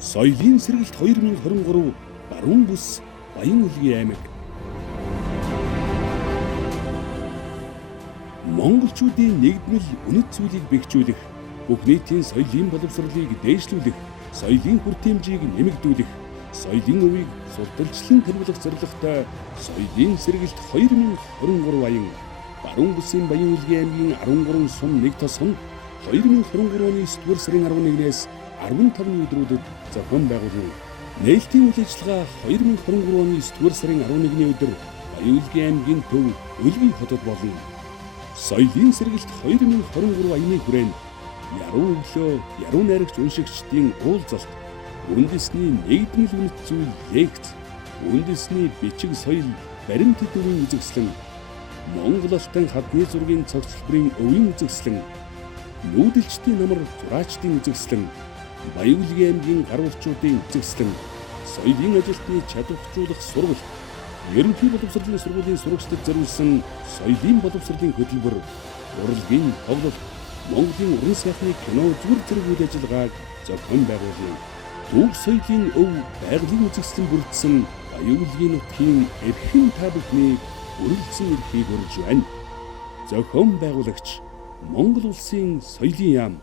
Соёлын сэргэлт 2023 баруун бүс Баян-Улгийн аймаг. Монголчуудын нэгдмэл үнэт зүйлийг бэхжүүлэх, бүх нийтийн соёлын боловсролыг дээшлүүлэх, соёлын хүртээмжийг нэмэгдүүлэх, соёлын өвийг судалчлан төлөвлөх зорилготой соёлын сэргэлт 2023 аян баруун бүсийн Баян-Улгийн аймгийн 13 сум нэг тосгонд 2023 оны 9-р сарын 11-ээс 15-ны өдрүүдэд зохион байгуулна. Нээлтийн үйл ажиллагаа 2023 оны 9-р сарын 11-ний өдөр Баян-Улгийн аймгийн төв Өлгийн хотод болно. Соёлын сэргэлт 2023 аяны хүрээнд яруу өглөө, яруу найрагч уншигчдын уулзалт, үндэсний нэгдмэл үнэт зүйл лекц, үндэсний бичиг соёл, баримт төдийн үзэсгэлэн, Монгол Алтан хадны зургийн цогцлборын өвийн үзэсгэлэн, нүүдэлчдийн намар зураачдын үзэсгэлэн, Баян-Улгийн аймгийн гар урчуудын үзэсгэлэн, соёлын ажилтны чадвархжуулах сургалт, ерөнхий боловсролын сургуулийн сурагчдад зориулсан соёлын боловсролын хөтөлбөр, урлагийн тоглолт, Монголын уран сайхны кино зүрх зэрэг үйл ажиллагааг зохион байгуулна. Түүх соёлын өв байгалийн үзэсгэлэн бүрдсэн Баян-Улгийн нутгийн эрхэм та бүхний өрөлдсөн эрхийг урьж байна. Зохион байгуулагч Монгол улсын соёлын яам